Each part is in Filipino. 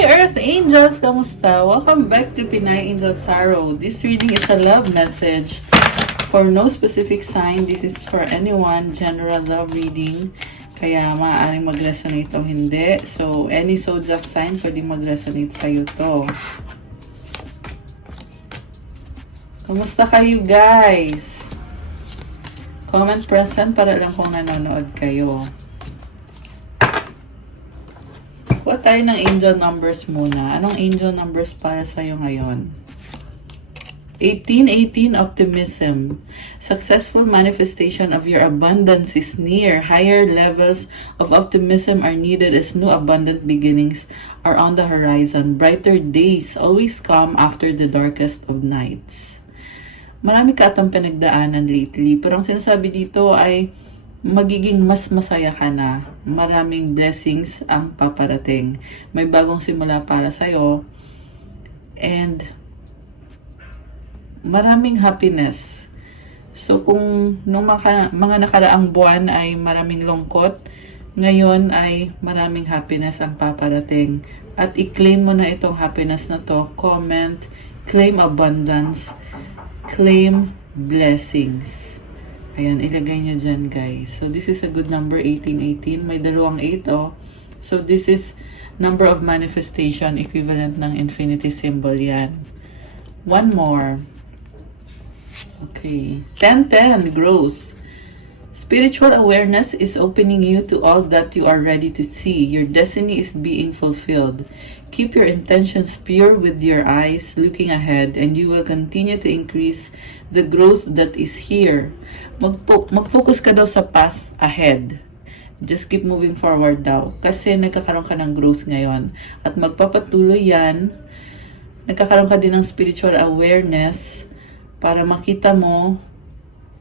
Hi Earth Angels! Kamusta? Welcome back to Pinay Angel Tarot. This reading is a love message for no specific sign. This is for anyone, general love reading. Kaya maaaring mag-resonate o hindi. So, any zodiac sign pwede mag-resonate sa'yo to. Kamusta kayo guys? Comment present para lang kung nanonood kayo. Kuha tayo ng angel numbers muna. Anong angel numbers para sa'yo ngayon? 1818 optimism. Successful manifestation of your abundance is near. Higher levels of optimism are needed as new abundant beginnings are on the horizon. Brighter days always come after the darkest of nights. Marami ka atang pinagdaanan lately. Pero ang sinasabi dito ay magiging mas masaya ka na. Maraming blessings ang paparating. May bagong simula para sa'yo. And maraming happiness. So kung nung mga nakaraang buwan ay maraming lungkot, ngayon ay maraming happiness ang paparating. At i-claim mo na itong happiness na to. Comment, claim abundance, claim blessings. Ayan, ilagay nyo dyan guys. So this is a good number, 1818. May dalawang 8 oh. So this is number of manifestation, equivalent ng infinity symbol yan. One more. Okay. 1010, growth. Spiritual awareness is opening you to all that you are ready to see. Your destiny is being fulfilled. Keep your intentions pure with your eyes looking ahead, and you will continue to increase the growth that is here. Mag-focus ka daw sa path ahead. Just keep moving forward daw. Kasi nagkakaroon ka ng growth ngayon. At magpapatuloy yan. Nagkakaroon ka din ng spiritual awareness para makita mo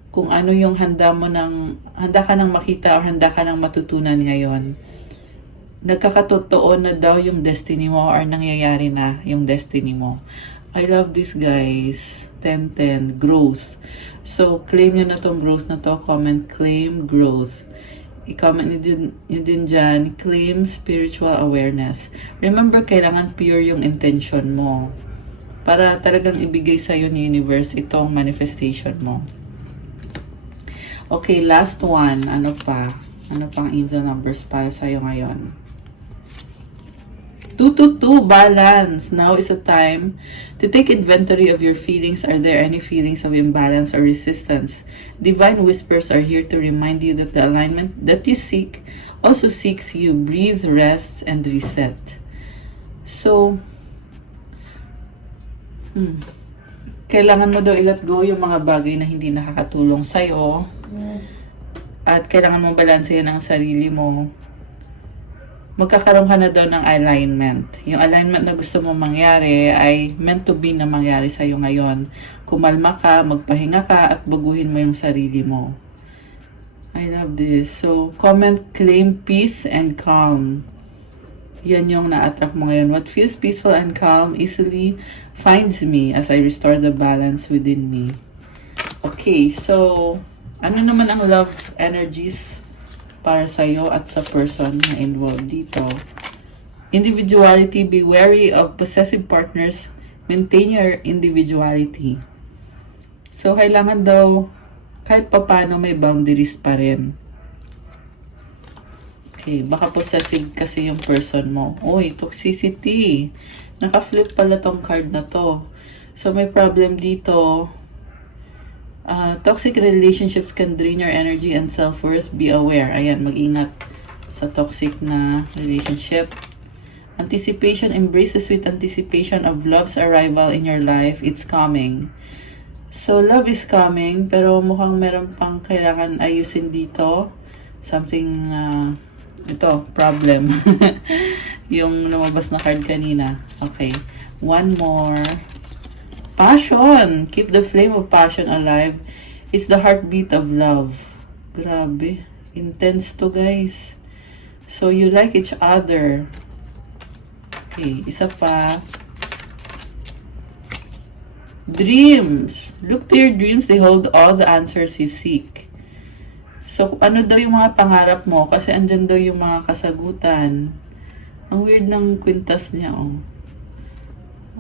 kung ano yung handa ka nang makita o handa ka nang matutunan ngayon. Nagkakatotoo na daw yung destiny mo or nangyayari na yung destiny mo. I love this guys. 1010, growth. So, claim nyo na tong growth na to. Comment, claim growth. I-comment nyo din dyan, claim spiritual awareness. Remember, kailangan pure yung intention mo para talagang ibigay sa'yo ni universe itong manifestation mo. Okay, last one. Ano pa? Ano pang angel numbers para sa'yo ngayon? 222, balance. Now is the time to take inventory of your feelings. Are there any feelings of imbalance or resistance? Divine whispers are here to remind you that the alignment that you seek also seeks you. Breathe, rest, and reset. So, kailangan mo daw i-let go yung mga bagay na hindi nakakatulong sa'yo. At kailangan mo balansehin ang sarili mo. Magkakaroon ka na daw ng alignment. Yung alignment na gusto mo mangyari ay meant to be na mangyari sa'yo ngayon. Kumalma ka, magpahinga ka, at baguhin mo yung sarili mo. I love this. So, comment, claim peace and calm. Yan yung na-attract mo ngayon. What feels peaceful and calm easily finds me as I restore the balance within me. Okay, so ano naman ang love energies para sa'yo at sa person na involved dito? Individuality, be wary of possessive partners, maintain your individuality. So, kailangan daw kahit papano may boundaries pa rin. Okay, baka possessive kasi yung person mo. Uy, toxicity. Naka-flip pala tong card na to. So, may problem dito. Toxic relationships can drain your energy and self-worth. Be aware. Ayan, mag-ingat sa toxic na relationship. Anticipation. Embrace the sweet anticipation of love's arrival in your life. It's coming. So, love is coming, pero mukhang meron pang kailangan ayusin dito. Something, ito, problem. Yung lumabas na card kanina. Okay. One more. Passion. Keep the flame of passion alive. It's the heartbeat of love. Grabe. Intense to, guys. So, you like each other. Okay, isa pa. Dreams. Look to your dreams. They hold all the answers you seek. So, ano daw yung mga pangarap mo? Kasi andyan daw yung mga kasagutan. Ang weird ng kwintas niya, oh.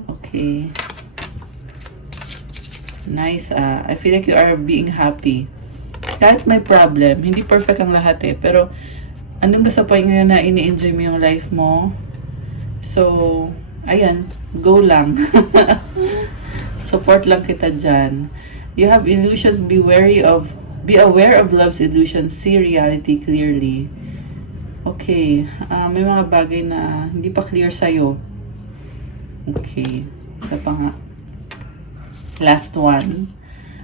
Okay. Nice, I feel like you are being happy. Kahit may problem, hindi perfect ang lahat eh. Pero, andun ka sa point ngayon na ini-enjoy mo yung life mo. So, ayan, go lang. Support lang kita dyan. You have illusions, be aware of love's illusions, see reality clearly. Okay, may mga bagay na hindi pa clear sa'yo. Okay, isa pa nga. Last one.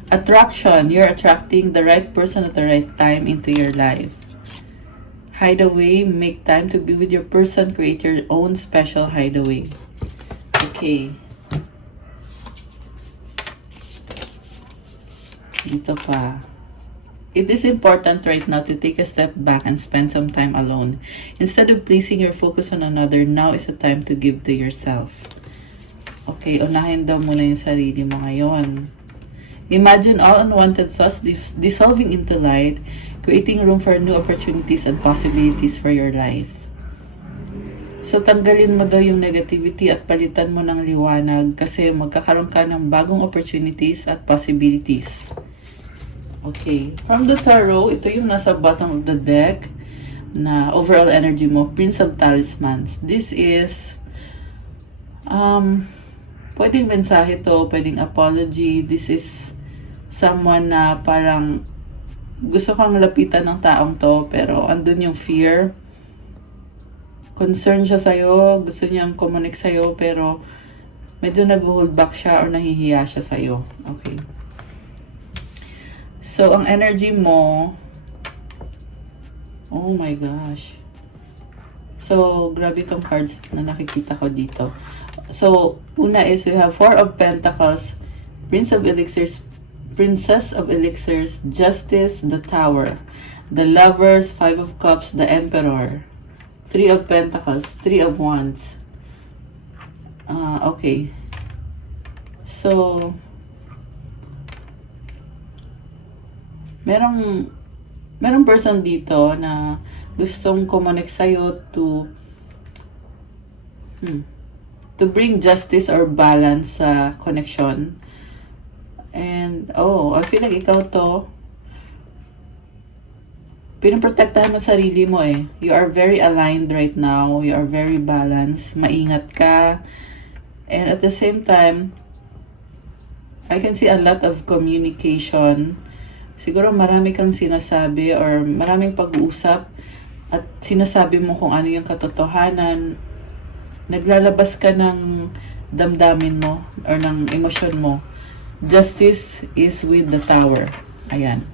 Attraction, you're attracting the right person at the right time into your life. Hideaway, make time to be with your person, create your own special hideaway. Okay. Dito pa. It is important right now to take a step back and spend some time alone. Instead of placing your focus on another, now is the time to give to yourself. Okay, unahin daw muna yung sarili mo ngayon. Imagine all unwanted thoughts dissolving into light, creating room for new opportunities and possibilities for your life. So, tanggalin mo daw yung negativity at palitan mo ng liwanag kasi magkakaroon ka ng bagong opportunities at possibilities. Okay. From the tarot, ito yung nasa bottom of the deck na overall energy mo, Prince of Talismans. This is, pwedeng mensahe to, pwedeng apology. This is someone na parang gusto kang lapitan ng taong to, pero andun yung fear. Concern siya sa'yo, gusto niyang communicate sa'yo, pero medyo nag-hold back siya or nahihiya siya sa'yo. Okay. So, ang energy mo, oh my gosh. So, grabe itong cards na nakikita ko dito. So, una is we have Four of Pentacles, Prince of Elixirs, Princess of Elixirs, Justice, the Tower, the Lovers, Five of Cups, the Emperor, Three of Pentacles, Three of Wands. Okay. So, merong person dito na gustong connect sa'yo to bring justice or balance sa connection. And, I feel like ikaw to, pinoprotektahan mo sarili mo eh. You are very aligned right now. You are very balanced. Maingat ka. And at the same time, I can see a lot of communication. Siguro marami kang sinasabi or maraming pag-uusap at sinasabi mo kung ano yung katotohanan. Naglalabas ka ng damdamin mo or ng emosyon mo. Justice is with the Tower. Ayan.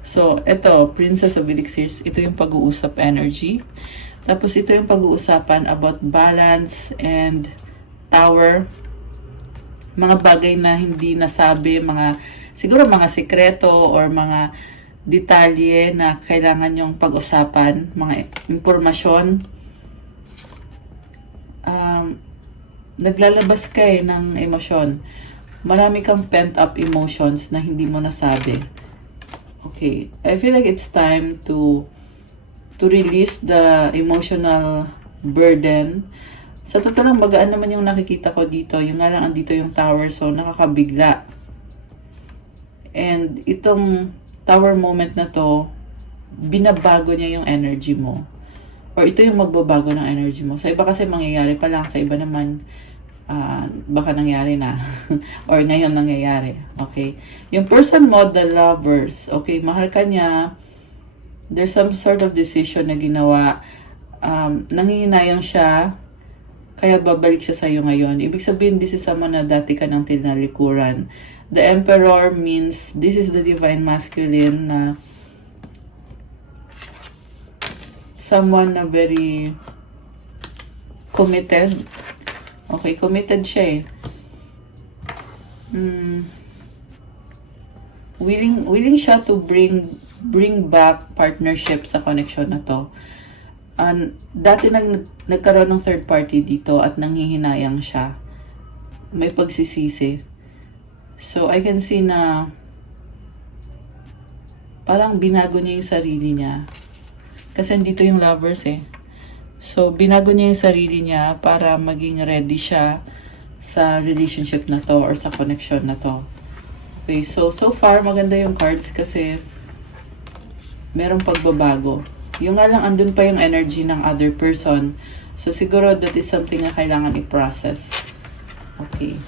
So, ito, Princess of Elixirs, ito yung pag-uusap energy. Tapos, ito yung pag-uusapan about balance and Tower. Mga bagay na hindi nasabi, siguro mga sekreto or mga detalye na kailangan yung pag-usapan, mga impormasyon. Naglalabas ka ng emosyon. Marami kang pent-up emotions na hindi mo nasabi. Okay, I feel like it's time to release the emotional burden. Sa totoo lang, magaan naman yung nakikita ko dito. Yung nga lang, andito yung Tower, so nakakabigla. And itong Tower moment na to, binabago niya yung energy mo. Or ito yung magbabago ng energy mo. Sa iba kasi mangyayari pa lang, sa iba naman, baka nangyari na. Or ngayon nangyayari. Okay? Yung person mo, the Lovers. Okay, mahal ka niya. There's some sort of decision na ginawa. Nangihinayang siya. Kaya babalik siya sa'yo ngayon. Ibig sabihin, this is someone na dati ka nang tinalikuran. The Emperor means, this is the Divine Masculine na someone na very committed. Okay, committed siya eh. Willing siya to bring back partnership sa connection na to. Dati nagkaroon ng third party dito at nanghihinayang siya. May pagsisisi. So, I can see na parang binago niya yung sarili niya. Kasi dito yung Lovers eh. So, binago niya yung sarili niya para maging ready siya sa relationship na to or sa connection na to. Okay, so far, maganda yung cards kasi merong pagbabago. Yung nga lang, andun pa yung energy ng other person. So, siguro that is something na kailangan i-process. Okay.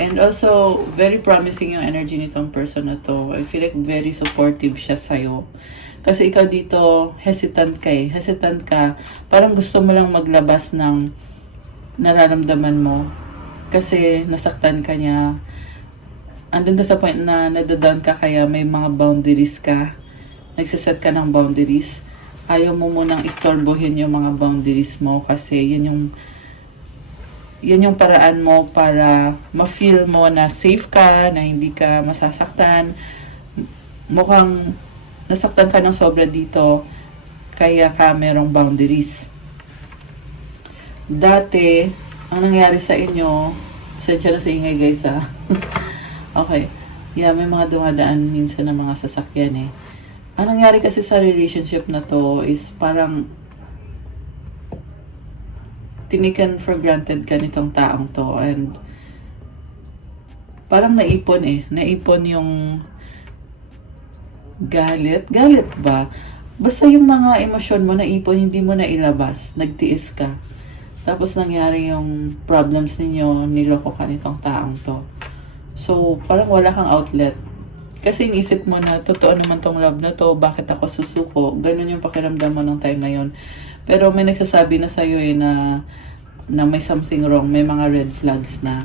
And also, very promising yung energy nitong person na to. I feel like very supportive siya sa'yo. Kasi ikaw dito, hesitant ka eh. Hesitant ka. Parang gusto mo lang maglabas ng nararamdaman mo. Kasi nasaktan ka niya. Andun ka sa point na nadadown ka kaya may mga boundaries ka. Nagsaset ka ng boundaries. Ayaw mo munang istorbohin yung mga boundaries mo kasi yan yung paraan mo para ma-feel mo na safe ka, na hindi ka masasaktan. Mukhang nasaktan ka ng sobra dito, kaya ka merong boundaries. Dati, ang nangyari sa inyo, pasensya na sa ingay guys ha. Okay. Yeah, may mga dumadaan minsan ng mga sasakyan eh. Ang nangyari kasi sa relationship na to is parang tinikan for granted ka nitong taong to and parang naipon eh. Naipon yung galit. Galit ba? Basta yung mga emosyon mo naipon, hindi mo na ilabas. Nagtiis ka. Tapos nangyari yung problems ninyo, niloko ka nitong taong to. So, parang wala kang outlet. Kasi inisip mo na, totoo naman tong love na to, bakit ako susuko? Ganun yung pakiramdam mo ng time na yun. Pero may nagsasabi na sa'yo eh na may something wrong, may mga red flags na.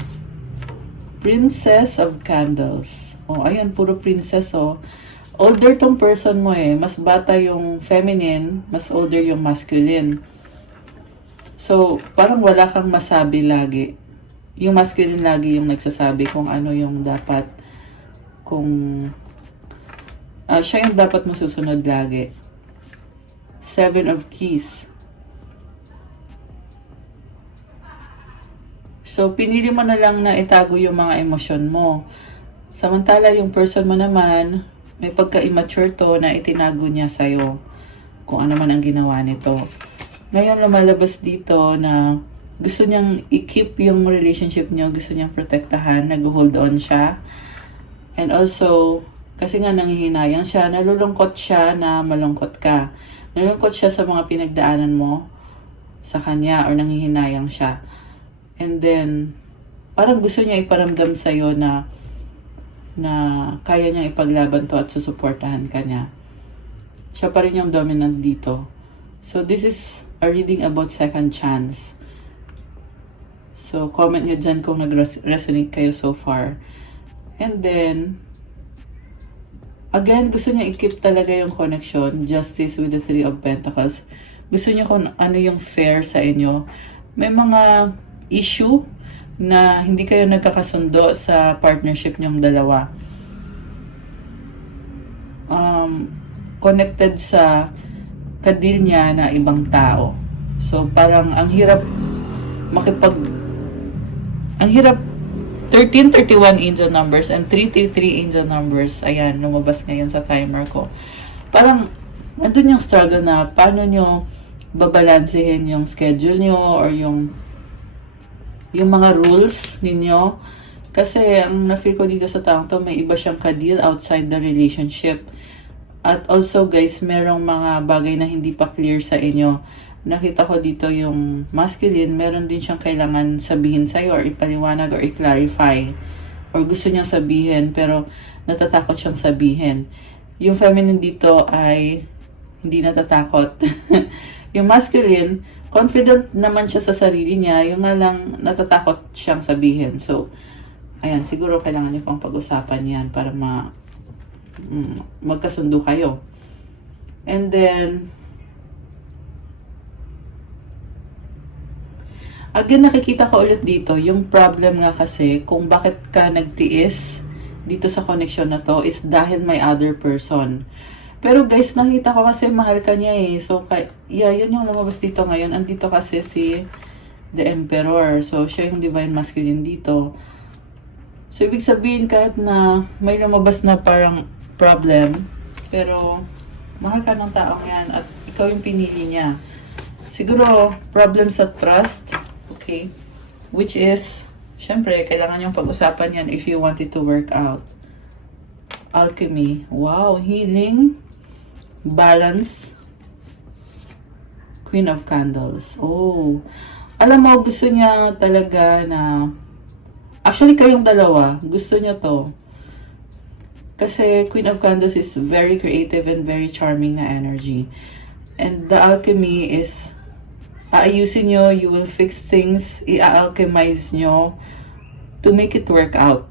Princess of Candles. Oh, ayun, puro princess oh. Older tong person mo eh. Mas bata yung feminine, mas older yung masculine. So, parang wala kang masabi lagi. Yung masculine lagi yung nagsasabi kung ano yung dapat, kung siya yung dapat mo susunod lagi. 7 of Keys. So, pinili mo na lang na itago yung mga emosyon mo. Samantala, yung person mo naman, may pagka-immature to na itinago niya sa'yo kung ano man ang ginawa nito. Ngayon, lumalabas dito na gusto niyang i-keep yung relationship niyo, gusto niyang protektahan, nag-hold on siya. And also, kasi nga nanghihinayang siya, nalulungkot siya na malungkot ka. Nalulungkot siya sa mga pinagdaanan mo sa kanya or nanghihinayang siya. And then, parang gusto niya iparamdam sa'yo na kaya niyang ipaglaban to at susuportahan ka niya. Siya pa rin yung dominant dito. So, this is a reading about second chance. So, comment nyo dyan kung nag-resonate kayo so far. And then, again, gusto niya i-keep talaga yung connection. Justice with the 3 of Pentacles. Gusto niya kung ano yung fair sa inyo. May mga issue na hindi kayo nagkakasundo sa partnership niyong dalawa. Connected sa kadil niya na ibang tao. So, parang ang hirap 1331 angel numbers and 333 angel numbers. Ayan, lumabas ngayon sa timer ko. Parang, andun yung struggle na paano nyo babalansehin yung schedule nyo or yung mga rules ninyo. Kasi, ang na-feel ko dito sa taong to, may iba siyang ka-deal outside the relationship. At also, guys, merong mga bagay na hindi pa clear sa inyo. Nakita ko dito yung masculine, meron din siyang kailangan sabihin sa'yo or ipaliwanag or i-clarify. Or gusto niyang sabihin pero natatakot siyang sabihin. Yung feminine dito ay hindi natatakot. Yung masculine, confident naman siya sa sarili niya, yung nga lang natatakot siyang sabihin. So, ayan, siguro kailangan niyo pang pag-usapan yan para magkasundo kayo. And then, again, nakikita ko ulit dito, yung problem nga kasi kung bakit ka nagtiis dito sa connection na to is dahil may other person. Pero guys, nakita ko kasi mahal ka niya eh. So, yun yung lumabas dito ngayon. Andito kasi si the Emperor. So, siya yung divine masculine dito. So, ibig sabihin kahit na may lumabas na parang problem, pero mahal ka ng taong yan at ikaw yung pinili niya. siguro, problem sa trust. Okay? Which is, syempre, kailangan yung pag-usapan yan if you want it to work out. Alchemy. Wow, healing, balance, Queen of Candles. Oh, alam mo, gusto niya talaga na, actually kayong dalawa, gusto niya to. Kasi Queen of Candles is very creative and very charming na energy. And the alchemy is, aayusin nyo, you will fix things, i-alchemize nyo to make it work out.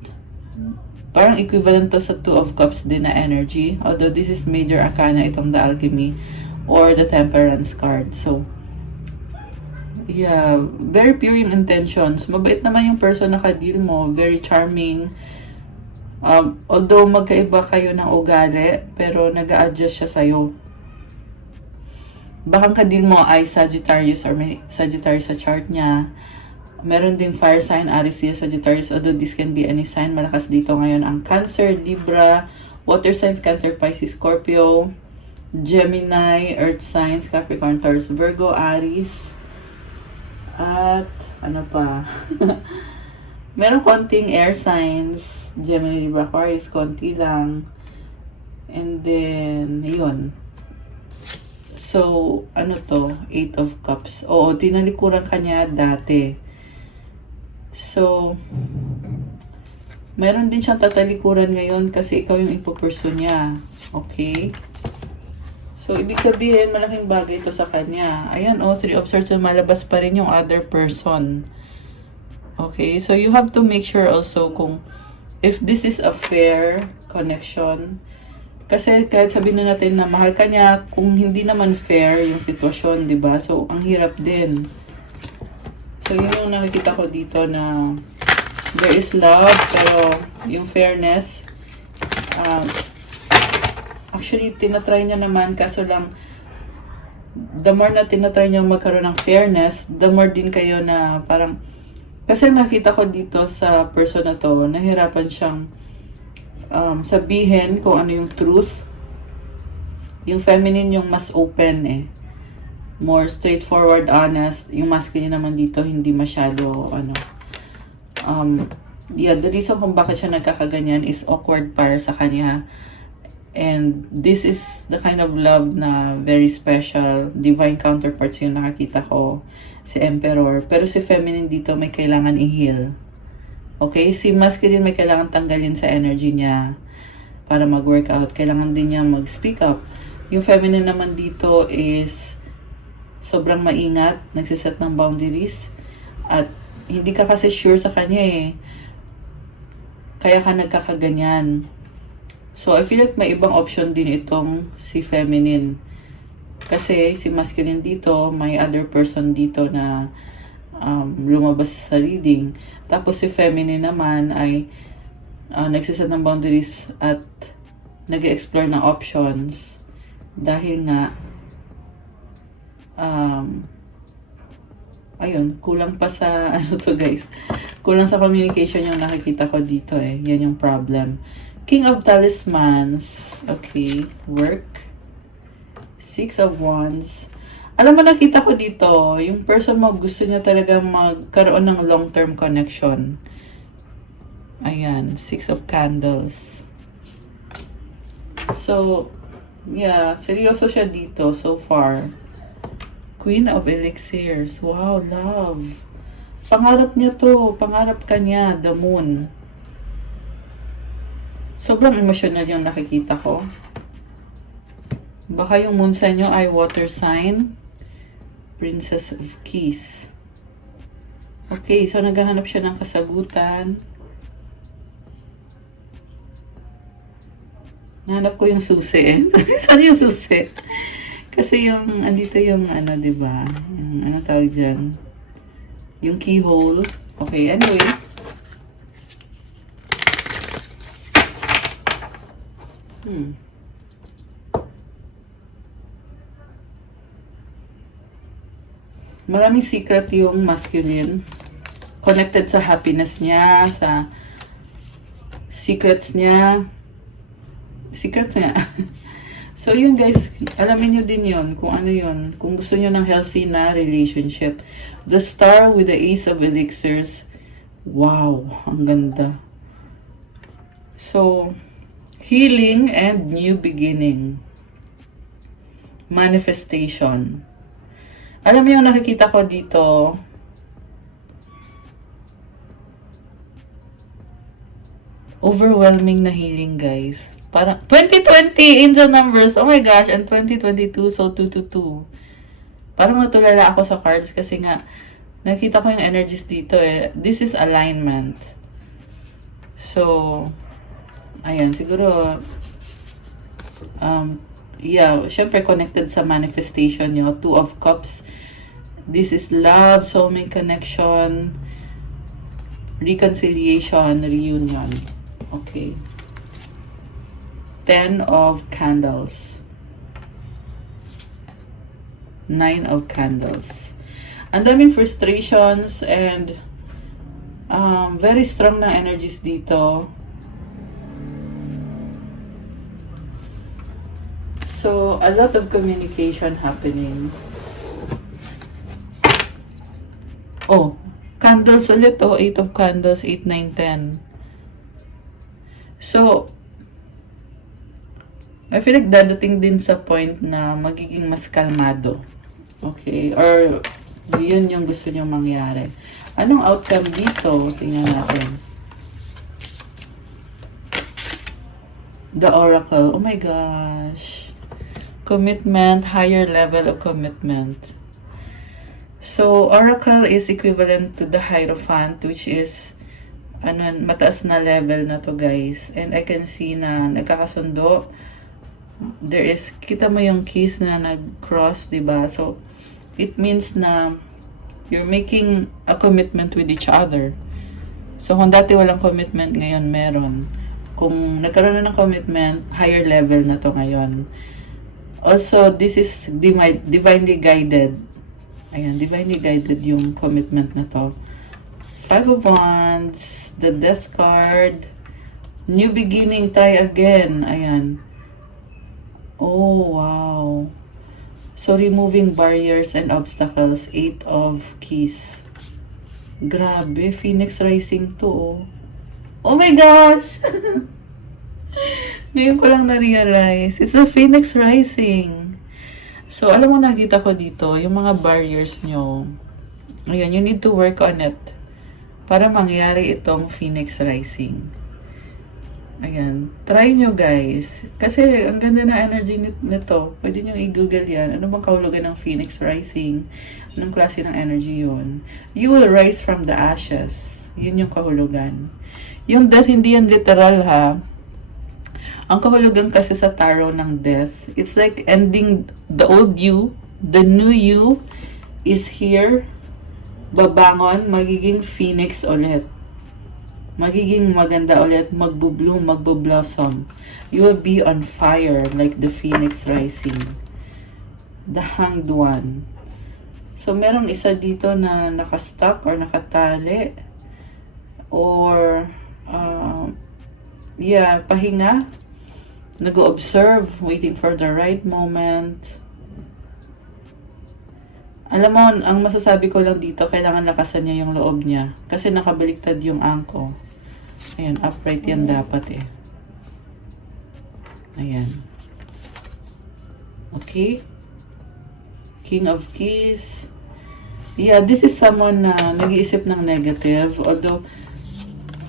Parang equivalent to sa Two of Cups din na energy. Although this is major arcana itong the alchemy or the temperance card. So, yeah, very pure yung intentions. Mabait naman yung person na ka-deal mo. Very charming. Although magkaiba kayo ng ugali, pero nag-a-adjust siya sa'yo. Baka ka-deal mo ay Sagittarius or may Sagittarius sa chart niya. Meron ding fire sign, Aries, Leo, Sagittarius, although this can be any sign. Malakas dito ngayon ang Cancer, Libra, water signs, Cancer, Pisces, Scorpio, Gemini, earth signs, Capricorn, Taurus, Virgo, Aries, at ano pa? Meron konting air signs, Gemini, Libra, Aquarius, konti lang. And then, yun. So, ano to? Eight of Cups. Oo, tinalikuran kanya dati. So, meron din siyang tatalikuran ngayon kasi ikaw yung ipopursu niya. Okay? So, ibig sabihin, malaking bagay ito sa kanya. Ayan, Three of Swords, malabas pa rin yung other person. Okay? So, you have to make sure also kung if this is a fair connection. Kasi kahit sabihin na natin na mahal ka niya, kung hindi naman fair yung sitwasyon, di ba? So, ang hirap din. So, yun yung nakikita ko dito na there is love, pero yung fairness, actually, tinatry niya naman, kaso lang, the more na tinatry niya magkaroon ng fairness, the more din kayo na parang, kasi nakita ko dito sa person na to, nahirapan siyang sabihin kung ano yung truth. Yung feminine yung mas open eh. More straightforward, honest. Yung masculine naman dito, hindi masyado, yeah, the reason kung bakit siya nagkakaganyan is awkward para sa kanya. And this is the kind of love na very special. Divine counterparts yung nakakita ko. Si Emperor. Pero si feminine dito may kailangan i-heal. Okay? Si masculine may kailangan tanggalin sa energy niya para mag-work out. Kailangan din niya mag-speak up. Yung feminine naman dito is sobrang maingat, nagsiset ng boundaries, at hindi ka kasi sure sa kanya eh. Kaya ka nagkakaganyan. So, I feel like may ibang option din itong si feminine. Kasi si masculine dito, may other person dito na lumabas sa reading. Tapos si feminine naman ay nagsiset ng boundaries at nag-explore ng options. Dahil nga, ayun, kulang pa sa, ano to guys, kulang sa communication yung nakikita ko dito eh. Yan yung problem. King of Talismans. Okay, work. Six of Wands. Alam mo, nakita ko dito, yung person mo gusto niya talaga magkaroon ng long-term connection. Ayan, Six of Candles. So, yeah, seryoso siya dito so far. Queen of Elixirs. Wow, love. Pangarap niya to. Pangarap ka niya. The Moon. Sobrang emotional yung nakikita ko. Baka yung moon sign nyo ay water sign. Princess of Keys. Okay, so naghahanap siya ng kasagutan. Nahanap ko yung susi. Saan yung susi? Kasi yung, andito yung ano, diba? Yung, ano tawag dyan? Yung keyhole. Okay, anyway. Maraming secret yung masculine. Connected sa happiness niya, sa secrets niya. Secrets nga. So, So yun guys, alamin nyo din yun kung ano yun. Kung gusto nyo ng healthy na relationship. The Star with the Ace of Elixirs. Wow, ang ganda. So, healing and new beginning. Manifestation. Alam mo yung nakikita ko dito, overwhelming na healing, guys. Parang 2020 in the numbers. Oh my gosh, and 2022, so 222. Parang natulala ako sa cards kasi nga, nakita ko yung energies dito eh. This is alignment. So, ayan, siguro, yeah, syempre connected sa manifestation nyo. Two of Cups. This is love, soulmate connection, reconciliation, reunion. Okay. 10 of Candles. 9 of Candles. Ang daming frustrations and very strong na energies dito. So, a lot of communication happening. Oh, candles ulit. Oh, 8 of Candles, 8, 9, 10. So, I feel like dadating din sa point na magiging mas kalmado. Okay? Or, yun yung gusto nyo mangyari. Anong outcome dito? Tingnan natin. The Oracle. Oh my gosh. Commitment, higher level of commitment. So, Oracle is equivalent to the Hierophant, which is mataas na level na to, guys. And I can see na nagkakasundo. There is, kita mo yung keys na nag-cross, diba? So, it means na you're making a commitment with each other. So, kung dati walang commitment, ngayon meron. Kung nagkaroon na ng commitment, higher level na to ngayon. Also, this is divinely guided. Ayan, divinely guided yung commitment na to. 5 of Wands, the Death card, new beginning, try again. Ayan. Oh, wow. So, removing barriers and obstacles. 8 of Keys. Grabe, Phoenix Rising to, oh. Oh my gosh! Ngayon ko lang na-realize. It's a Phoenix Rising. So, alam mo, nakita ko dito, yung mga barriers nyo. Ayan, you need to work on it. Para mangyari itong Phoenix Rising. Ayan. Try nyo, guys. Kasi, ang ganda na energy nito. Pwede nyo i-google yan. Ano bang kahulugan ng Phoenix Rising? Anong klase ng energy yun? You will rise from the ashes. Yun yung kahulugan. Yung death, hindi yan literal, ha? Ang kahulugan kasi sa tarot ng death, it's like ending the old you, the new you is here, babangon, magiging phoenix ulit. Magiging maganda ulit, magbo-bloom, magbo-blossom. You will be on fire like the phoenix rising. The Hanged One. So, merong isa dito na nakastuck or nakatali. Or, yeah, pahinga. Nag-observe, waiting for the right moment. Alam mo, ang masasabi ko lang dito, kailangan lakasan niya yung loob niya. Kasi nakabaliktad yung angko. Ayan, upright yan dapat eh. Ayan. Okay. King of Keys. Yeah, this is someone na nag-iisip ng negative. Although,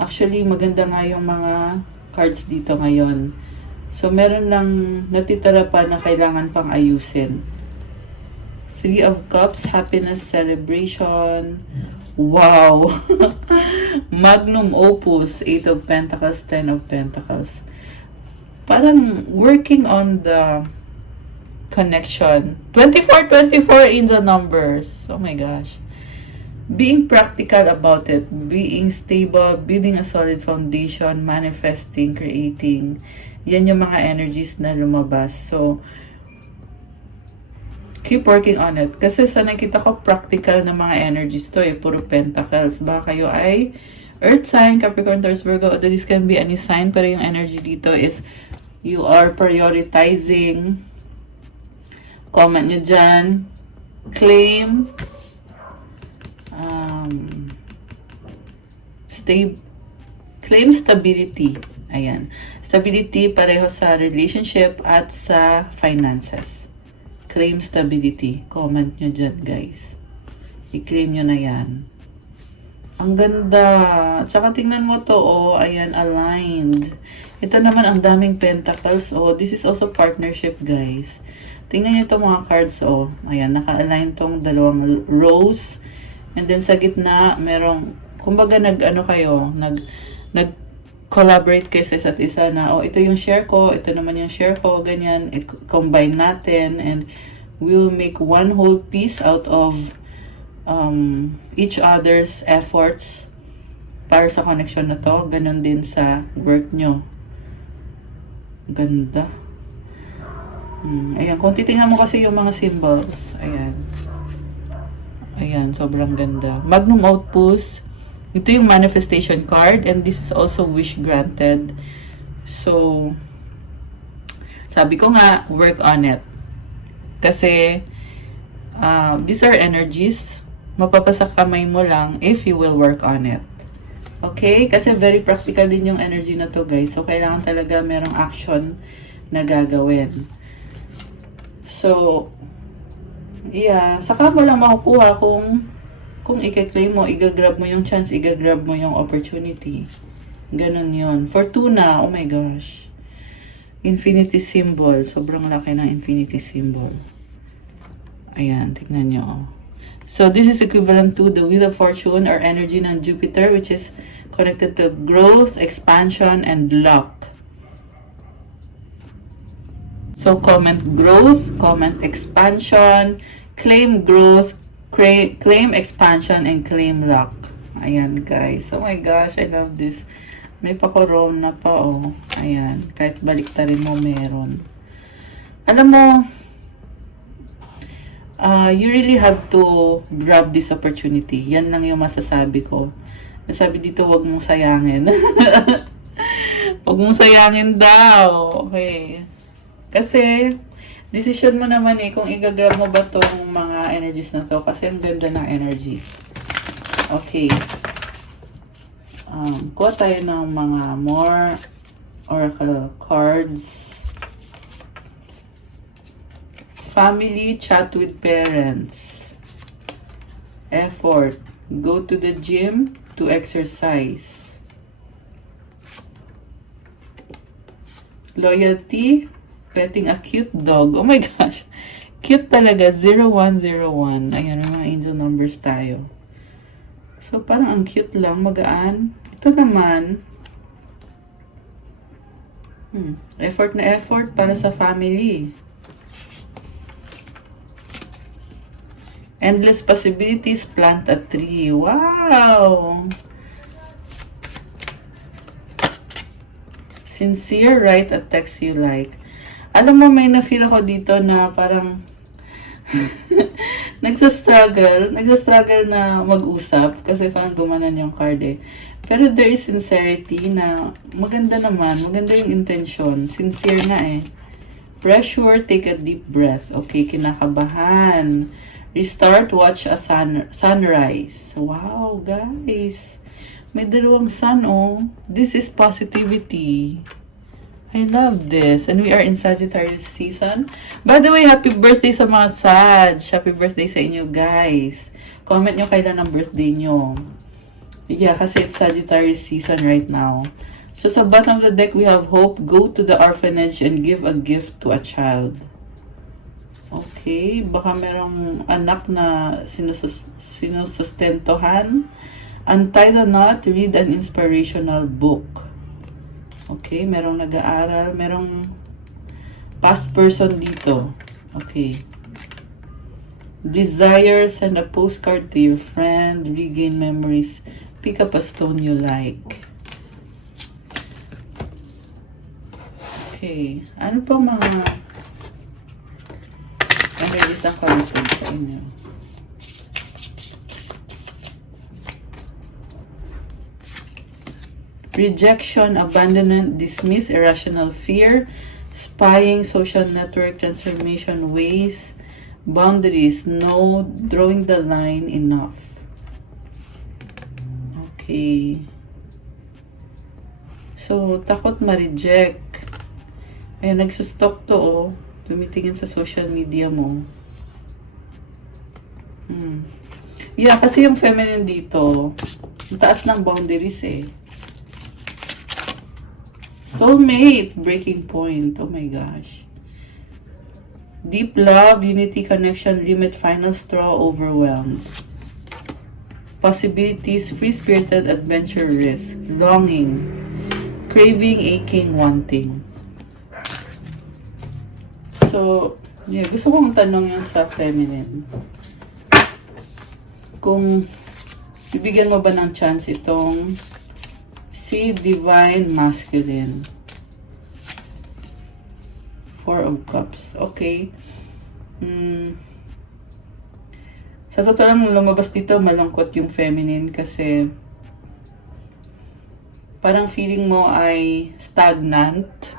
actually, maganda nga yung mga cards dito ngayon. So, meron lang natitira pa na kailangan pang ayusin. 3 of Cups, happiness, celebration. Wow! Magnum Opus, 8 of Pentacles, 10 of Pentacles. Parang working on the connection. 24 in the numbers. Oh my gosh. Being practical about it. Being stable, building a solid foundation, manifesting, creating. Yan yung mga energies na lumabas. So, keep working on it. Kasi sa nakita ko, practical na mga energies to eh. Puro pentacles. Baka kayo ay earth sign, Capricorn, Taurus, Virgo. Although this can be any sign. Pero yung energy dito is you are prioritizing Comment nyo dyan. Claim. Claim stability. Ayan. Stability pareho sa relationship at sa finances. Claim stability. Comment nyo dyan, guys. I-claim nyo na yan. Ang ganda. Tsaka tingnan mo to, oh. Ayan, aligned. Ito naman ang daming pentacles, oh. This is also partnership, guys. Tingnan nyo itong mga cards, oh. Ayan, naka-align tong dalawang rows. And then sa gitna, merong, kumbaga nag-collaborate kayo sa isa't isa na, oh, ito yung share ko, ito naman yung share ko, ganyan. Combine natin and we'll make one whole piece out of each other's efforts para sa connection na to. Ganon din sa work nyo. Ganda. Ayan, kung titingnan mo kasi yung mga symbols, ayan. Ayan, sobrang ganda. Magnum Opus. Ito yung manifestation card and this is also wish granted. So, sabi ko nga, work on it. Kasi, these are energies. Mapapasa kamay mo lang if you will work on it. Okay? Kasi very practical din yung energy na to, guys. So, kailangan talaga merong action na gagawin. So, yeah. Saka mo lang makukuha kung i-claim mo, i-grab mo yung chance, i-grab mo yung opportunity. Ganon yun. Fortuna, oh my gosh. Infinity symbol. Sobrang laki ng infinity symbol. Ayan, tignan nyo. So, this is equivalent to the Wheel of Fortune or energy ng Jupiter, which is connected to growth, expansion, and luck. So, comment growth, comment expansion, claim growth, claim expansion, and claim luck. Ayan, guys. Oh my gosh, I love this. May pa-corona pa, oh. Ayan. Kahit baliktarin mo, meron. Alam mo, you really have to grab this opportunity. Yan lang yung masasabi ko. Sabi dito, wag mong sayangin. Wag mong sayangin daw. Okay. Kasi, decision mo naman kung i-grab mo ba tong mga energies na to. Kasi ang ganda ng energies. Okay. Kuha tayo ng mga more oracle cards. Family, chat with parents. Effort. Go to the gym to exercise. Loyalty. Petting a cute dog. Oh my gosh. Cute talaga. 0101. Ayan, mga angel numbers tayo. So, parang ang cute lang. Magaan. Ito naman. Effort na effort para sa family. Endless possibilities. Plant a tree. Wow! Sincere. Write a text you like. Alam mo, may na-feel ako dito na parang nagsastruggle na mag-usap kasi parang gumanan yung card eh. Pero there is sincerity na maganda naman, maganda yung intention. Sincere nga eh. Pressure, take a deep breath. Okay, kinakabahan. Restart, watch a sunrise. Wow, guys. May dalawang sun, oh. This is positivity. I love this. And we are in Sagittarius season. By the way, happy birthday sa mga Sag. Happy birthday sa inyo, guys. Comment nyo kailan ang birthday nyo. Yeah, kasi it's Sagittarius season right now. So, sa bottom of the deck, we have hope. Go to the orphanage and give a gift to a child. Okay. Baka merong anak na sinusustentohan. Untie the knot. Read an inspirational book. Okay, merong nag-aaral, merong past person dito. Okay. Desire, send a postcard to your friend, regain memories, pick up a stone you like. Okay, ano pa mga energies ang connected sa inyo? Rejection, abandonment, dismiss, irrational fear, spying, social network, transformation, ways, Boundaries, no drawing the line enough. Okay. So, takot ma-reject. Ayun, nagsustalk to, oh. Tumitingin sa social media mo. Yeah, kasi yung feminine dito, ang taas ng boundaries eh. Soulmate, breaking point. Oh my gosh. Deep love, unity, connection, limit, final straw, overwhelmed. Possibilities, free-spirited, adventure, risk, longing, craving, aching, wanting. So, yeah, gusto kong tanong yung sa feminine. Kung bibigyan mo ba ng chance itong si Divine Masculine. Four of Cups. Okay. Sa totoo lang, lumabas dito, malungkot yung feminine kasi parang feeling mo ay stagnant.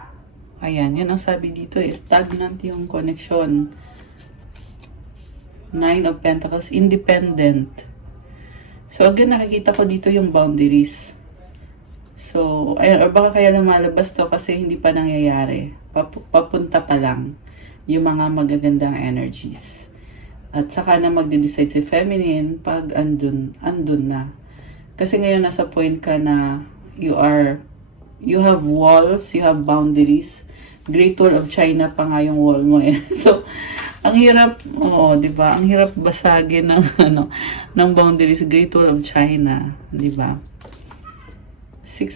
Ayan, yan ang sabi dito eh. Stagnant yung connection. Nine of Pentacles, independent. So again, nakikita ko dito yung boundaries. So, ayun, or baka kaya lumalabas to kasi hindi pa nangyayari. Papunta pa lang yung mga magagandang energies. At saka na magde-decide si feminine pag andun na. Kasi ngayon nasa point ka na you have walls, you have boundaries. Great Wall of China pa nga yung wall mo eh. So, ang hirap, di ba? Ang hirap basagin ng ng boundaries, Great Wall of China, di ba?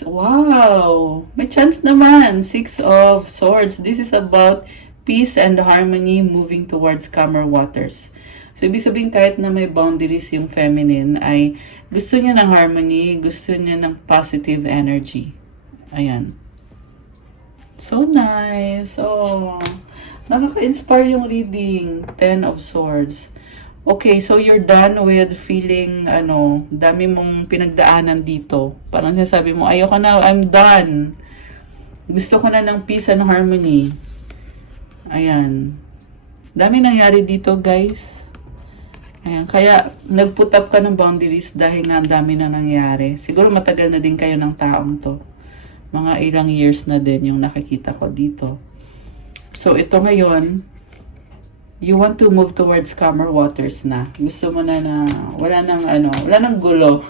Wow! May chance naman. 6 of Swords. This is about peace and harmony moving towards calmer waters. So, ibig sabihin kahit na may boundaries yung feminine ay gusto niya ng harmony, gusto niya ng positive energy. Ayan. So nice. Oh, nakaka-inspire yung reading. 10 of Swords. Okay, so you're done with feeling, dami mong pinagdaanan dito. Parang sinasabi mo, ayoko na, I'm done. Gusto ko na ng peace and harmony. Ayan. Dami nangyari dito, guys. Ayan, kaya nag-put up ka ng boundaries dahil nga dami na nangyari. Siguro matagal na din kayo ng taong to. Mga ilang years na din yung nakikita ko dito. So, ito ngayon, you want to move towards calmer waters na. Gusto mo na wala nang gulo.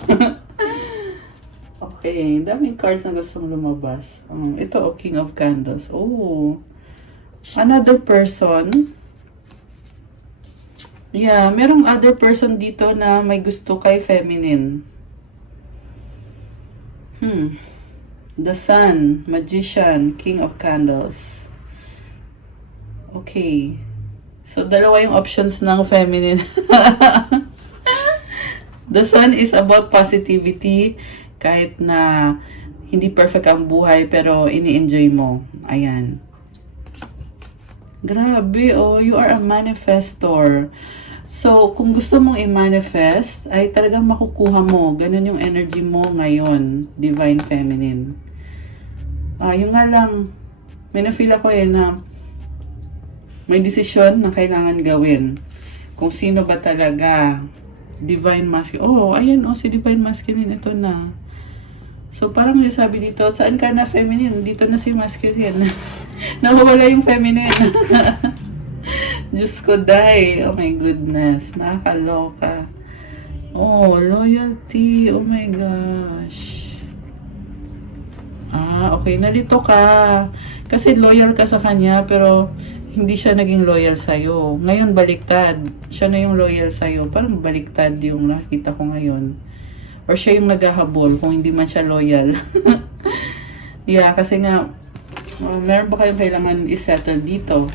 Okay, daming cards na gusto mong lumabas. Ito, King of Candles. Oh, another person. Yeah, merong other person dito na may gusto kay feminine. The Sun, Magician, King of Candles. Okay. So, dalawa yung options ng feminine. The Sun is about positivity. Kahit na hindi perfect ang buhay, pero ini-enjoy mo. Ayan. Grabe, oh. You are a manifestor. So, kung gusto mong i-manifest, ay talagang makukuha mo. Ganun yung energy mo ngayon, Divine Feminine. Yung nga lang, may na-feel ako na may desisyon na kailangan gawin. Kung sino ba talaga Divine Masculine. Oh, ayan, si Divine Masculine, ito na. So, parang sabi dito, saan ka na feminine? Dito na si masculine. Nawawala yung feminine. Diyos ko, die. Oh my goodness. Nakakaloka. Oh, loyalty. Oh my gosh. Okay. Nalito ka. Kasi loyal ka sa kanya, pero hindi siya naging loyal sa'yo. Ngayon, baliktad. Siya na yung loyal sa'yo. Parang baliktad yung nakita ko ngayon. Or siya yung naghahabol kung hindi man siya loyal. Yeah, kasi nga, meron ba kayong kailangan isettle dito?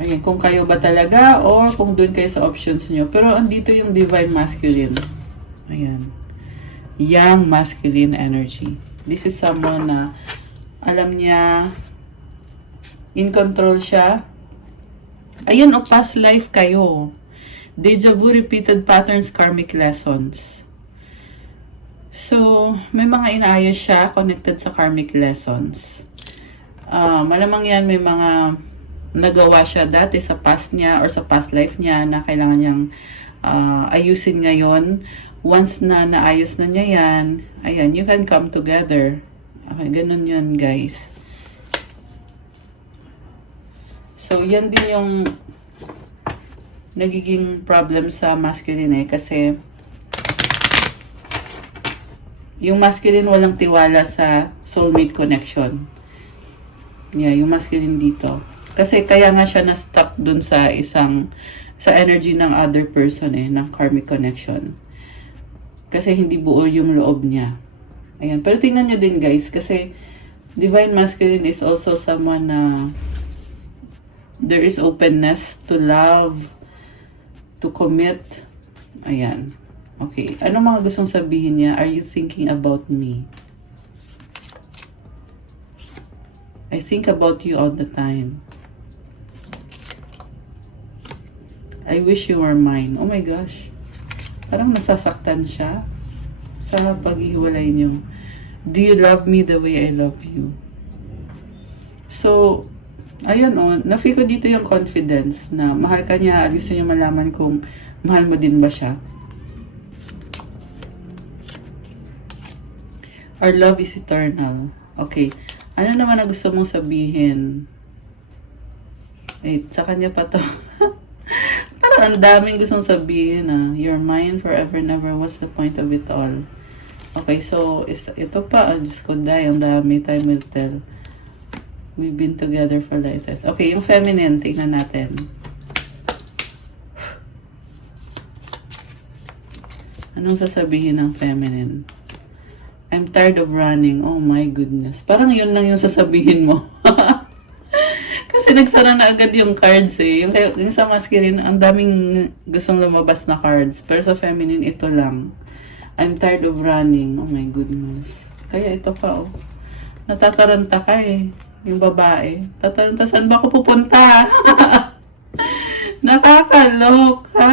Ayan, kung kayo ba talaga or kung doon kayo sa options nyo. Pero andito yung Divine Masculine. Ayan. Young Masculine energy. This is someone na alam niya, in control siya. Ayan, past life kayo. Deja vu, repeated patterns, karmic lessons. So, may mga inaayos siya connected sa karmic lessons. Malamang yan may mga nagawa siya dati sa past niya or sa past life niya na kailangan niyang ayusin ngayon. Once na naayos na niya yan, ayan, you can come together. Okay, ganun yun, guys. So, yan din yung nagiging problem sa masculine kasi yung masculine walang tiwala sa soulmate connection. Yeah, yung masculine dito. Kasi kaya nga siya na-stuck dun sa energy ng other person ng karmic connection. Kasi hindi buo yung loob niya. Ayan. Pero tingnan nyo din guys, kasi divine masculine is also someone na there is openness to love, to commit. Ayan. Okay. Ano mga gustong sabihin niya? Are you thinking about me? I think about you all the time. I wish you were mine. Oh my gosh. Parang nasasaktan siya sa pag-iwalay niyo. Do you love me the way I love you? So, ayun na-feel ko dito yung confidence na mahal ka niya. Gusto niya malaman kung mahal mo din ba siya. Our love is eternal. Okay. Ano naman na gusto mong sabihin? Wait, sa kanya pa to. Parang ang daming gustong sabihin You're mine forever and ever. What's the point of it all? Okay, so ito pa. Diyos ko, ang dami. Time will tell. We've been together for lifetimes. Okay, yung feminine. Tingnan natin. Anong sasabihin ng feminine? I'm tired of running. Oh my goodness. Parang yun lang yung sasabihin mo. Kasi nagsara na agad yung cards Yung sa masculine, ang daming gustong lumabas na cards. Pero sa feminine, ito lang. I'm tired of running. Oh my goodness. Kaya ito pa natataranta ka yung babae. Tataranta, saan ba ako pupunta? Nakakaloka.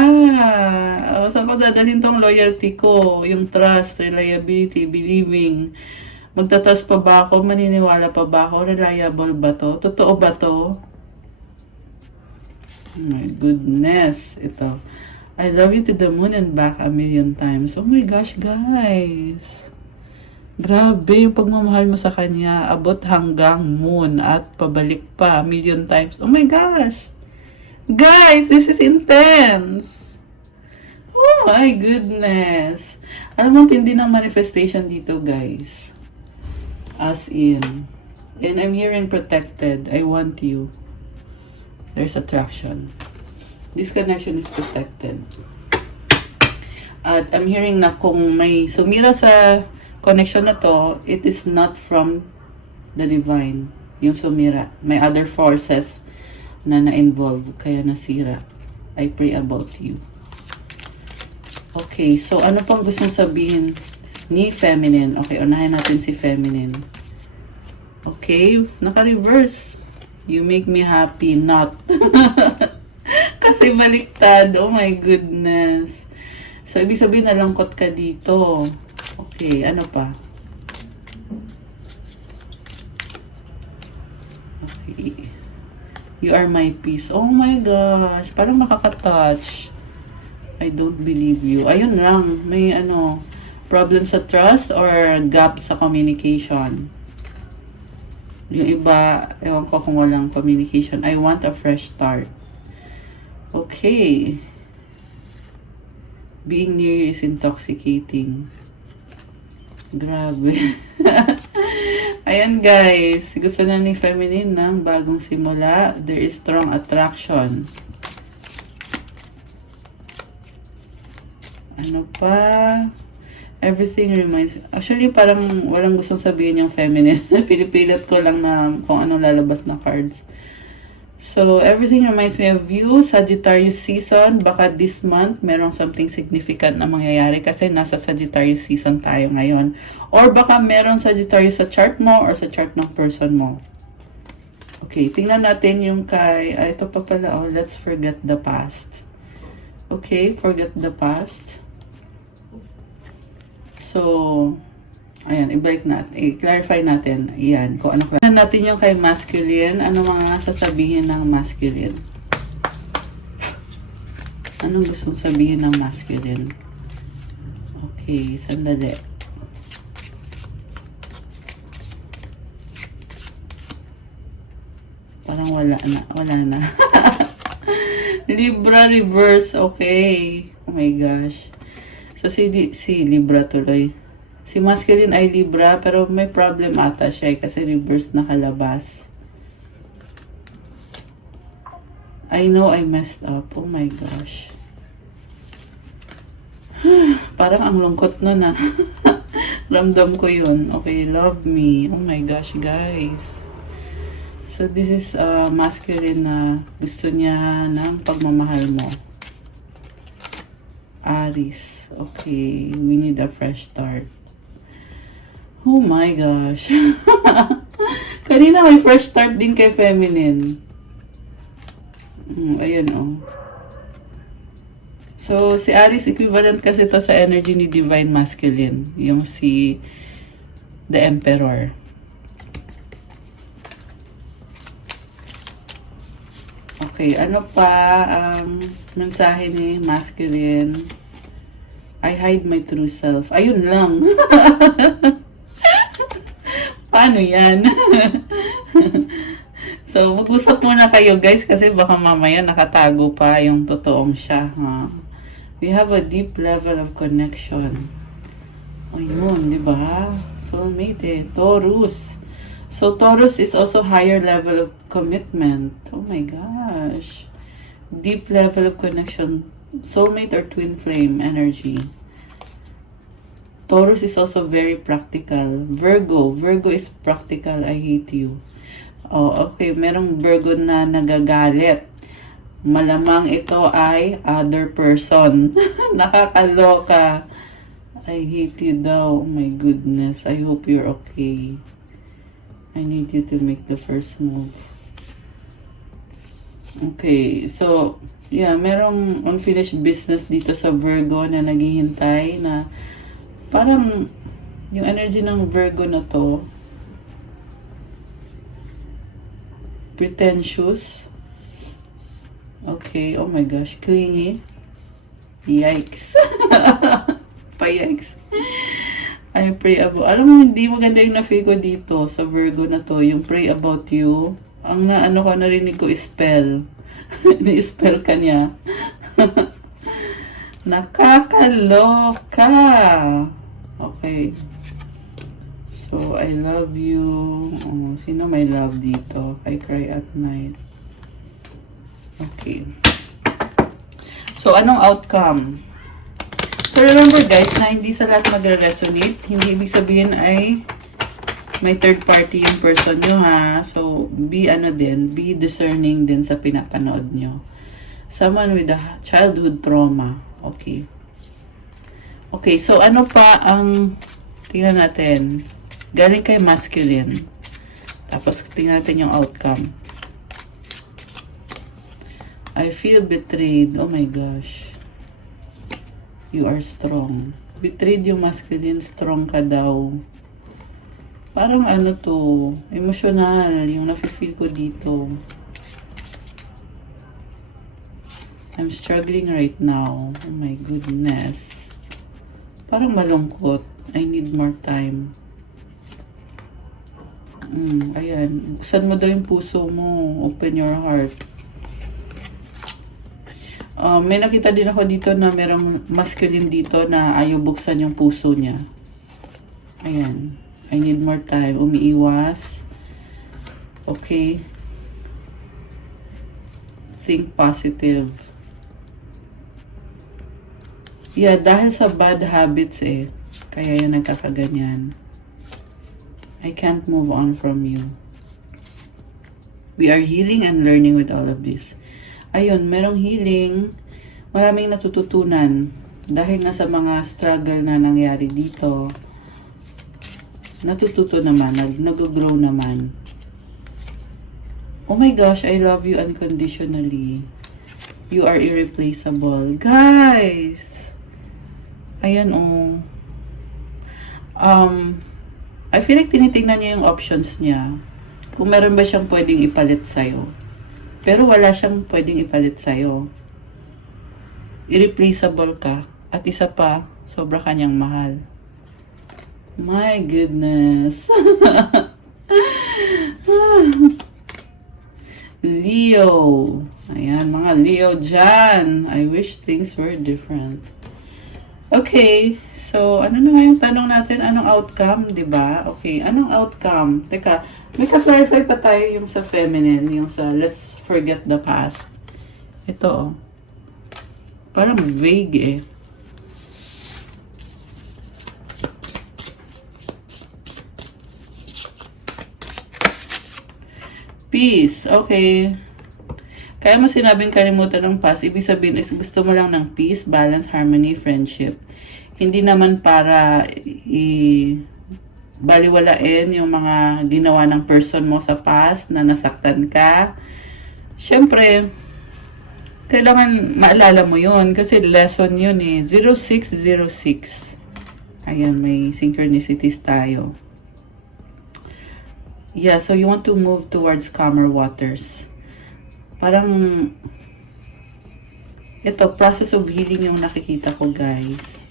Saan ko dadalhin tong loyalty ko? Yung trust, reliability, believing. Magtatrust pa ba ako? Maniniwala pa ba ako? Reliable ba to? Totoo ba to? Oh my goodness. Ito. I love you to the moon and back a million times. Oh my gosh, guys. Grabe yung pagmamahal mo sa kanya. Abot hanggang moon at pabalik pa a million times. Oh my gosh. Guys, this is intense. Oh my goodness. Alam mo, tindi ng manifestation dito, guys. As in. And I'm hearing protected. I want you. There's attraction. This connection is protected. At I'm hearing na kung may sumira sa connection na to, it is not from the divine. Yung sumira. May other forces na na-involve, kaya nasira. I pray about you. Okay, so ano pang gustong sabihin ni feminine? Okay, unahin natin si feminine. Okay, naka-reverse. You make me happy, not. Kasi baliktad. Oh my goodness. So, ibig sabihin nalangkot ka dito. Okay, ano pa? Okay. You are my peace. Oh my gosh. Parang nakaka-touch. I don't believe you. Ayun lang. May problem sa trust or gap sa communication. Yung iba, ewan ko kung walang communication. I want a fresh start. Okay. Being near you is intoxicating. Grabe. Ayan guys, gusto na ni feminine ng bagong simula. There is strong attraction. Ano pa? Everything reminds... Actually, parang walang gustong sabihin yung feminine. Pinipilit ko lang na kung anong lalabas na cards. So, everything reminds me of you. Sagittarius season. Baka this month, merong something significant na mangyayari kasi nasa Sagittarius season tayo ngayon. Or baka meron Sagittarius sa chart mo or sa chart ng person mo. Okay, tingnan natin yung kay... ito pa pala. Oh, let's forget the past. Okay, forget the past. So, Ayan, ibalik natin. I-clarify natin. Ayan, kung ano. Natin yung kay masculine. Ano mga sasabihin ng masculine? Anong gustong sabihin ng masculine? Okay, sandali. Parang wala na. Wala na. Libra reverse. Okay. Oh my gosh. So, si Libra tuloy. Si masculine ay Libra, pero may problem ata siya kasi reverse nakalabas. I know I messed up. Oh my gosh. Parang ang lungkot nun ah. Ramdam ko yun. Okay, love me. Oh my gosh, guys. So, this is masculine na gusto niya ng pagmamahal mo. Aries. Okay, we need a fresh start. Oh my gosh. Kanina may fresh start din kay feminine. Ayan oh. So, si Aries equivalent kasi to sa energy ni Divine Masculine. Yung si The Emperor. Okay, ano pa ang mensahe ni Masculine? I hide my true self. Ayun lang. Paano yan? So, mag-usap muna kayo guys kasi baka mamaya nakatago pa yung totoong siya. Ha? We have a deep level of connection. Ayun, di ba? Soulmate eh. Taurus. So, Taurus is also higher level of commitment. Oh my gosh. Deep level of connection. Soulmate or twin flame energy. Taurus is also very practical. Virgo. Virgo is practical. I hate you. Oh, okay. Merong Virgo na nagagalit. Malamang ito ay other person. Nakakaloka. I hate you daw. Oh my goodness. I hope you're okay. I need you to make the first move. Okay. So, yeah. Merong unfinished business dito sa Virgo na naghihintay na parang yung energy ng Virgo na to pretentious. Okay, oh my gosh, clingy. Yikes. Pa-yikes. I pray about, alam mo, hindi maganda yung na-feel ko dito sa Virgo na to, yung pray about you. Ang naano ko, narinig ko, spell. Ni-spell ka niya. Nakakaloka. Okay. So, I love you. Oh, sino may love dito? I cry at night. Okay. So, anong outcome? So, remember guys, na hindi sa lahat magre-resonate. Hindi ibig sabihin ay may third party yung person nyo ha. So, be discerning din sa pinapanood nyo. Someone with a childhood trauma. Okay. Okay, so ano pa ang tingnan natin? Galing kay masculine. Tapos tingnan natin yung outcome. I feel betrayed. Oh my gosh. You are strong. Betrayed yung masculine. Strong ka daw. Parang ano to, emotional. Yung nafe-feel ko dito. I'm struggling right now. Oh my goodness. Parang malungkot. I need more time. Ayan. Buksan mo daw yung puso mo. Open your heart. May nakita din ako dito na merong masculine dito na ayaw buksan yung puso niya. Ayan. I need more time. Umiiwas. Okay. Think positive. Yeah, dahil sa bad habits eh. Kaya yan nagkakaganyan. I can't move on from you. We are healing and learning with all of this. Ayun, merong healing. Maraming natututunan. Dahil nga sa mga struggle na nangyari dito. Natututo naman. Nag-grow naman. Oh my gosh, I love you unconditionally. You are irreplaceable. Guys! Ayan oh. I feel like tinitingnan niya yung options niya. Kung meron ba siyang pwedeng ipalit sa'yo. Pero wala siyang pwedeng ipalit sa'yo. Irreplaceable ka. At isa pa, sobra kanyang mahal. My goodness. Leo. Ayan, mga Leo dyan. I wish things were different. Okay, so ano na nga yung tanong natin? Anong outcome, di ba? Okay, anong outcome? Teka, may ka-clarify pa tayo yung sa feminine, yung sa let's forget the past. Ito, oh. Parang vague eh. Peace, okay. Kaya mo sinabing kalimutan ng past, ibig sabihin is gusto mo lang ng peace, balance, harmony, friendship. Hindi naman para baliwalain yung mga ginawa ng person mo sa past na nasaktan ka. Siyempre, kailangan maalala mo yun kasi lesson yun eh. 0606. Ayan, may synchronicities tayo. Yeah, so you want to move towards calmer waters. Parang, ito, process of healing yung nakikita ko, guys.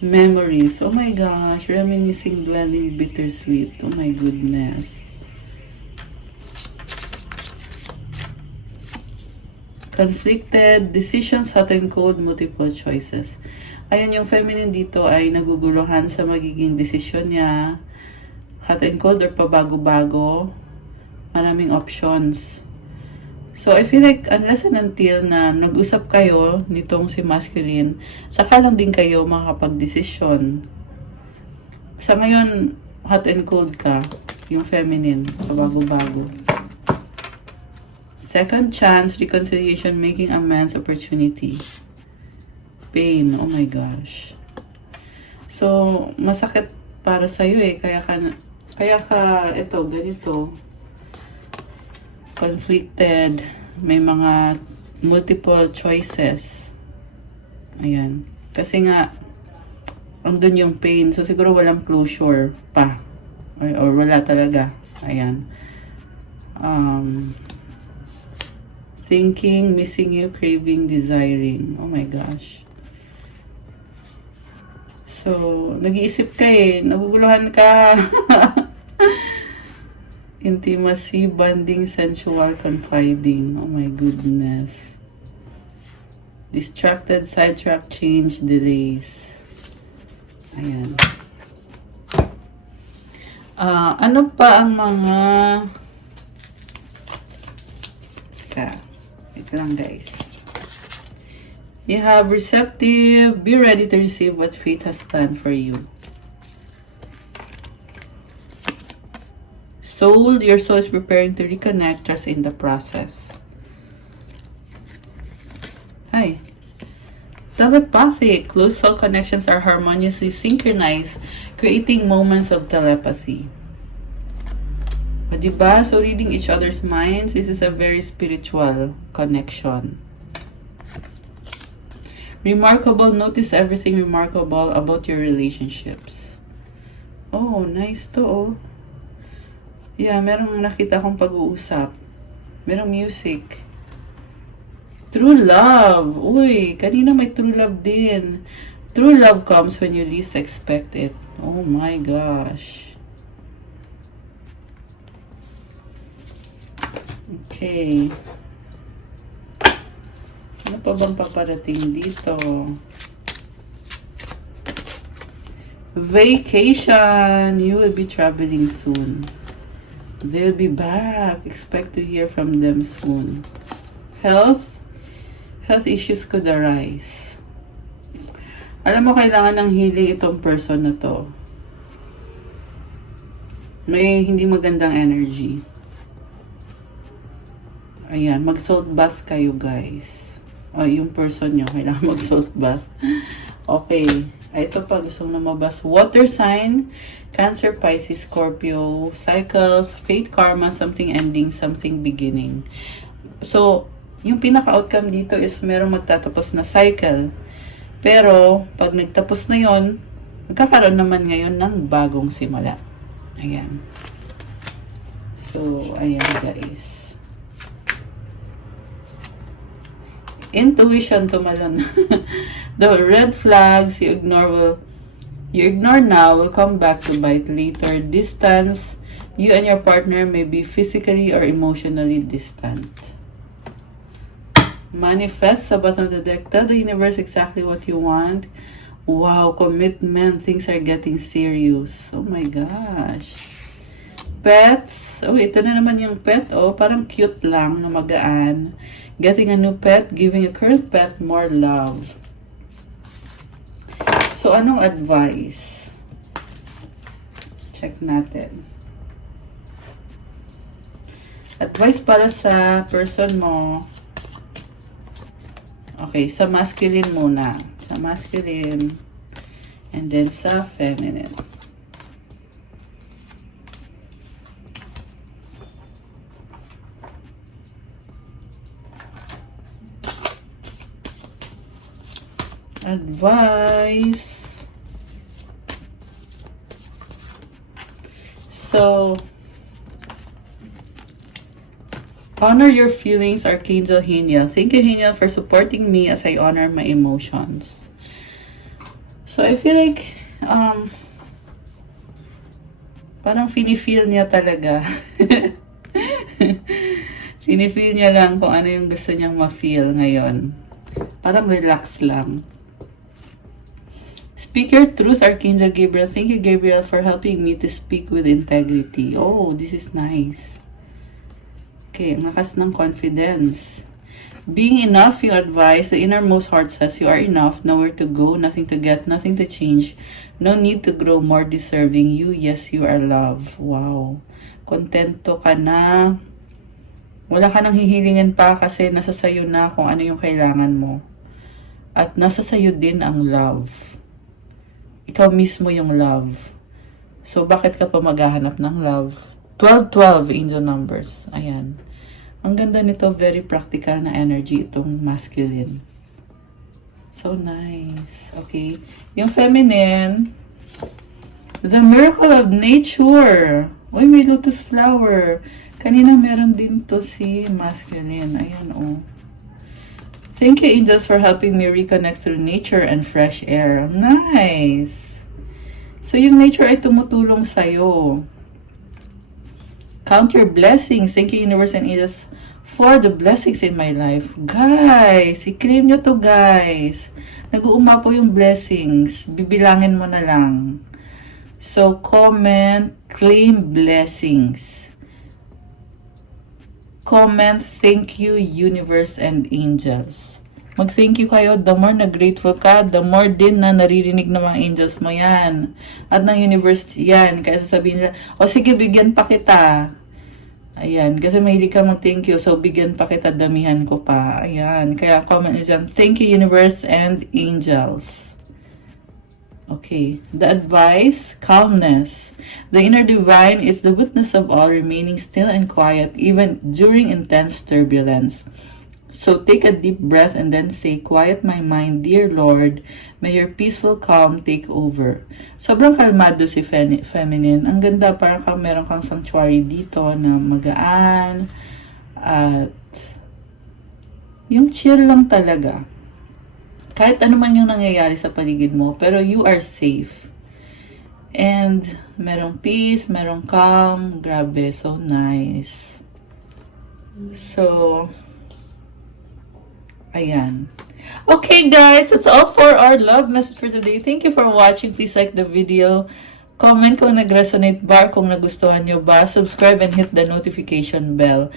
Memories. Oh my gosh, reminiscing, dwelling, bittersweet. Oh my goodness. Conflicted, decisions, hot and cold, multiple choices. Ayan, yung feminine dito ay naguguluhan sa magiging desisyon niya. Hot and cold or pabago-bago. Maraming options. So, I feel like, unless and until na nag-usap kayo nitong si masculine, saka lang din kayo makakapag-desisyon. Sa ngayon, hot and cold ka, yung feminine, pabago-bago. Second chance, reconciliation, making amends, opportunity. Pain, oh my gosh. So, masakit para sa'yo eh, kaya ka, ito, ganito. Conflicted, may mga multiple choices. Ayan. Kasi nga, andun yung pain. So, siguro walang closure pa. Or wala talaga. Ayan. Thinking, missing you, craving, desiring. Oh my gosh. So, nag-iisip ka eh. Naguguluhan ka. Intimacy, bonding, sensual, confiding. Oh my goodness. Distracted, sidetrack, change, delays. Ayan. Ano pa ang mga... Wait lang, guys. You have receptive. Be ready to receive what fate has planned for you. Soul, your soul is preparing to reconnect, trust in the process. Hi. Telepathic, close soul connections are harmoniously synchronized, creating moments of telepathy. O, diba? So, reading each other's minds, this is a very spiritual connection. Remarkable, notice everything remarkable about your relationships. Oh, nice to, oh. Yeah, merong nakita akong pag-uusap. Merong music. True love. Uy, kanina may true love din. True love comes when you least expect it. Oh my gosh. Okay. Ano pa bang paparating dito? Vacation. You will be traveling soon. They'll be back. Expect to hear from them soon. Health. Health issues could arise. Alam mo, kailangan ng healing itong person na to. May hindi magandang energy. Ayan, mag-salt bath kayo, guys. O, yung person nyo, kailangan mag-salt bath. Okay. Ito pa, gustong lumabas. Water sign, Cancer, Pisces, Scorpio, cycles, fate, karma, something ending, something beginning. So, yung pinaka-outcome dito is merong magtatapos na cycle. Pero, pag nagtapos na yon, magkakaroon naman ngayon ng bagong simula. Ayan. So, ayan guys. Intuition tumalon. The red flags you ignore now will come back to bite later. Distance. You and your partner may be physically or emotionally distant. Manifest sa bottom of the deck. Tell the universe exactly what you want. Wow, commitment. Things are getting serious. Oh my gosh. Pets. Oh, ito na naman yung pet. Oh, parang cute lang na magaan. Getting a new pet. Giving a current pet more love. So, anong advice? Check natin. Advice para sa person mo. Okay, sa masculine muna. Sa masculine. And then sa feminine. Advice. So, honor your feelings, Archangel Haniel. Thank you, Haniel, for supporting me as I honor my emotions. So, I feel like, parang feel niya talaga. Feel niya lang kung ano yung gusto niyang ma-feel ngayon. Parang relax lang. Speak your truth, Archangel Gabriel. Thank you, Gabriel, for helping me to speak with integrity. Oh, this is nice. Okay, ang lakas ng confidence. Being enough, yung advice, the innermost heart says you are enough, nowhere to go, nothing to get, nothing to change, no need to grow more deserving. You, yes, you are love. Wow. Kontento ka na. Wala ka nang hihilingin pa kasi nasa sayo na kung ano yung kailangan mo. At nasa sayo din ang love. Ikaw mismo yung love. So, bakit ka pa maghahanap ng love? 12-12 angel numbers. Ayan. Ang ganda nito, very practical na energy itong masculine. So nice. Okay. Yung feminine, the miracle of nature. Uy, may lotus flower. Kanina meron din to si masculine. Ayan, oh. Thank you, angels, for helping me reconnect through nature and fresh air. Nice. So, yung nature ay tumutulong sa'yo. Count your blessings. Thank you, universe and angels, for the blessings in my life. Guys, i-claim nyo to, guys. Nag-uuma po yung blessings. Bibilangin mo na lang. So, comment, claim blessings. Comment, thank you, universe and angels. Mag-thank you kayo. The more na grateful ka, the more din na naririnig ng mga angels mo yan. At ng universe yan. Kaya sasabihin nila, o sige, bigyan pa kita. Ayan. Kasi mahilig ka mag-thank you. So, bigyan pa kita, damihan ko pa. Ayan. Kaya comment nyo dyan, thank you, universe and angels. Okay. The advice, calmness. The inner divine is the witness of all, remaining still and quiet even during intense turbulence. So take a deep breath and then say, quiet my mind, dear Lord. May your peaceful calm take over. Sobrang kalmado si feminine. Ang ganda, parang meron kang sanctuary dito na magaan. At yung chill lang talaga. Kahit ano man yung nangyayari sa paligid mo, pero you are safe. And merong peace, merong calm. Grabe, so nice. So, ayan. Okay guys, that's all for our love message for today. Thank you for watching. Please like the video. Comment kung nag-resonate ba, kung nagustuhan nyo ba. Subscribe and hit the notification bell.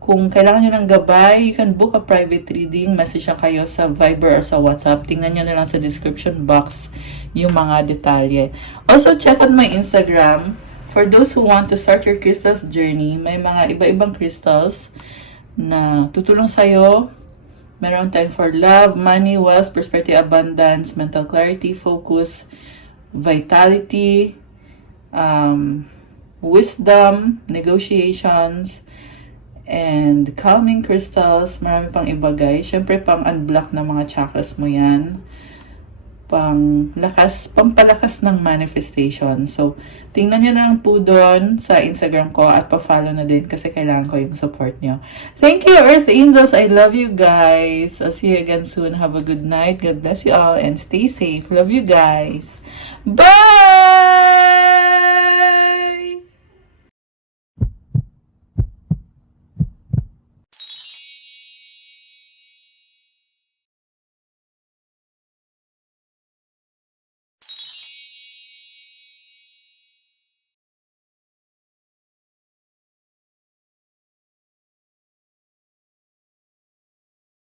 Kung kailangan nyo ng gabay, you can book a private reading. Message kayo sa Viber or sa WhatsApp. Tingnan nyo na lang sa description box yung mga detalye. Also, check out my Instagram. For those who want to start your crystals journey, may mga iba-ibang crystals na tutulong sa'yo. Meron time for love, money, wealth, prosperity, abundance, mental clarity, focus, vitality, wisdom, negotiations, and calming crystals. Marami pang iba guys. Siyempre pang unblock na mga chakras mo yan. pampalakas ng manifestation. So, tingnan nyo na lang po doon sa Instagram ko at pa-follow na din kasi kailangan ko yung support nyo. Thank you, Earth Angels. I love you guys. I'll see you again soon. Have a good night. God bless you all and stay safe. Love you guys. Bye!